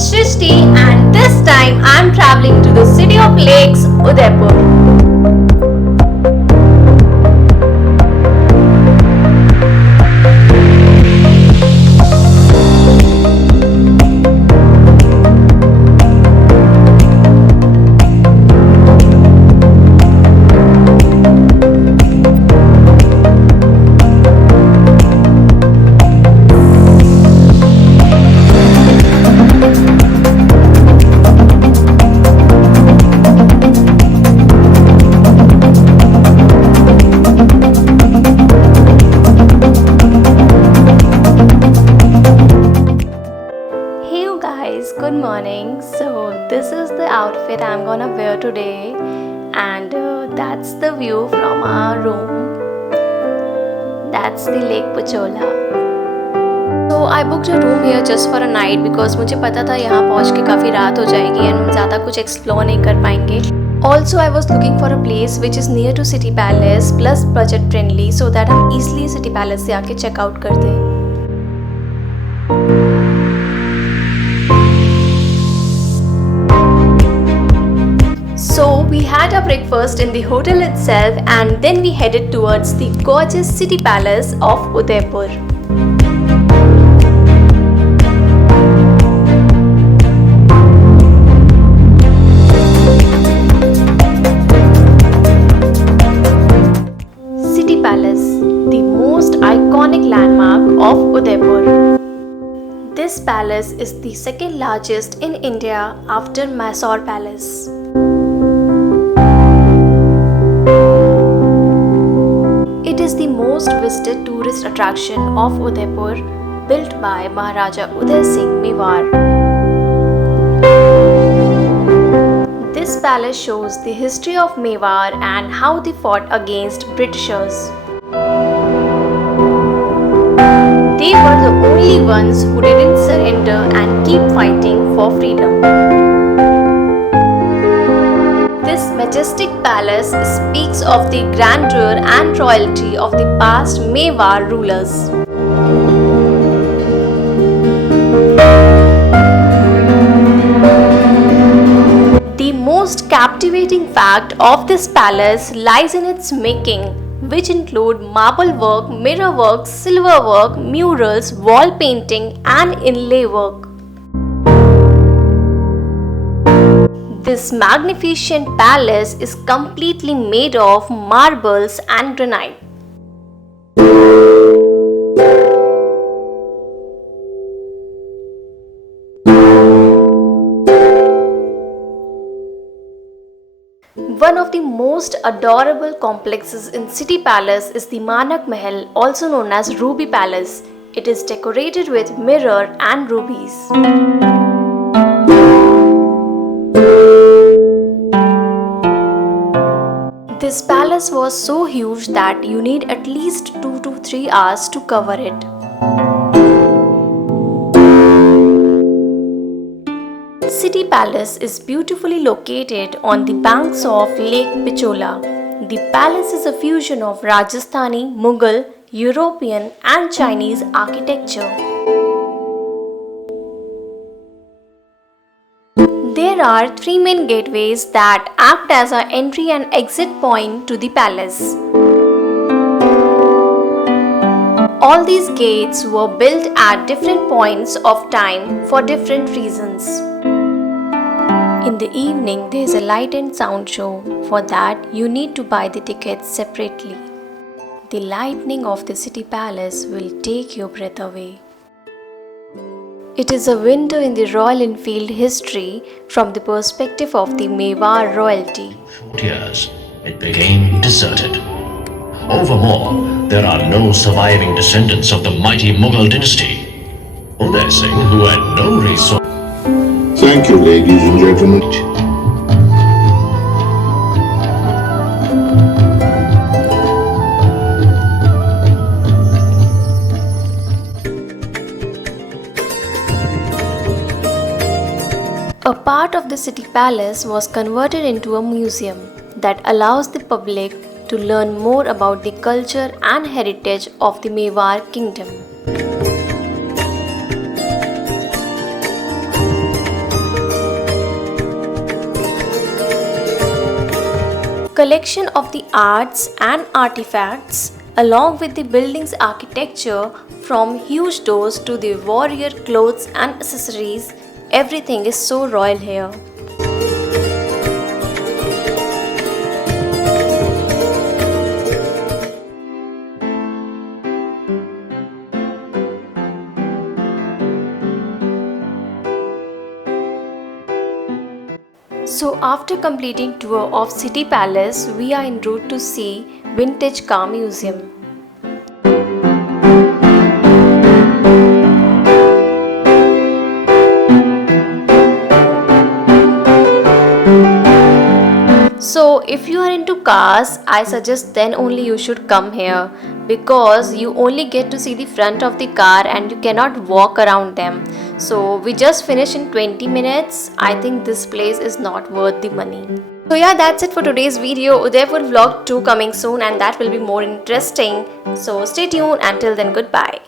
it's Shrishti and this time I'm traveling to the city of lakes, Udaipur. Hey you guys, good morning. So this is the outfit I'm gonna wear today and that's the view from our room. That's the Lake Pichola. So I booked a room here just for a night because मुझे पता था यहाँ पहुँच के काफ़ी रात हो जाएगी and हम ज़्यादा कुछ एक्सप्लोर नहीं कर पाएंगे. Also I was looking for a place which is near to City Palace plus budget friendly so that हम easily City Palace से आके check out कर दें. So we had our breakfast in the hotel itself and then we headed towards the gorgeous City Palace of Udaipur. City Palace, the most iconic landmark of Udaipur. This palace is the second largest in India after Mysore Palace. It is the most visited tourist attraction of Udaipur, built by Maharaja Uday Singh Mewar. This palace shows the history of Mewar and how they fought against Britishers. They were the only ones who didn't surrender and keep fighting for freedom. This majestic palace speaks of the grandeur and royalty of the past Mewar rulers. The most captivating fact of this palace lies in its making, which include marble work, mirror work, silver work, murals, wall painting and inlay work. This magnificent palace is completely made of marbles and granite. One of the most adorable complexes in City Palace is the Manak Mahal, also known as Ruby Palace. It is decorated with mirror and rubies. This palace was so huge that you need at least 2 to 3 hours to cover it. City Palace is beautifully located on the banks of Lake Pichola. The palace is a fusion of Rajasthani, Mughal, European and Chinese architecture. There are 3 main gateways that act as an entry and exit point to the palace. All these gates were built at different points of time for different reasons. In the evening, there is a light and sound show. For that, you need to buy the tickets separately. The lightning of the City Palace will take your breath away. It is a window in the Royal Enfield history from the perspective of the Mewar royalty. Short years, it became deserted. Overmore, there are no surviving descendants of the mighty Mughal dynasty. Uday Singh, who had no resource. Thank you, ladies and gentlemen. A part of the City Palace was converted into a museum that allows the public to learn more about the culture and heritage of the Mewar Kingdom. collection of the arts and artifacts, along with the building's architecture, from huge doors to the warrior clothes and accessories, everything is so royal here. So after completing tour of City Palace, we are en route to see Vintage Car Museum. So if you are into cars, I suggest then only you should come here, because you only get to see the front of the car and you cannot walk around them. So we just finished in 20 minutes. I think this place is not worth the money. So yeah, that's it for today's video. Udaipur vlog 2 coming soon, and that will be more interesting. So stay tuned. Until then, goodbye.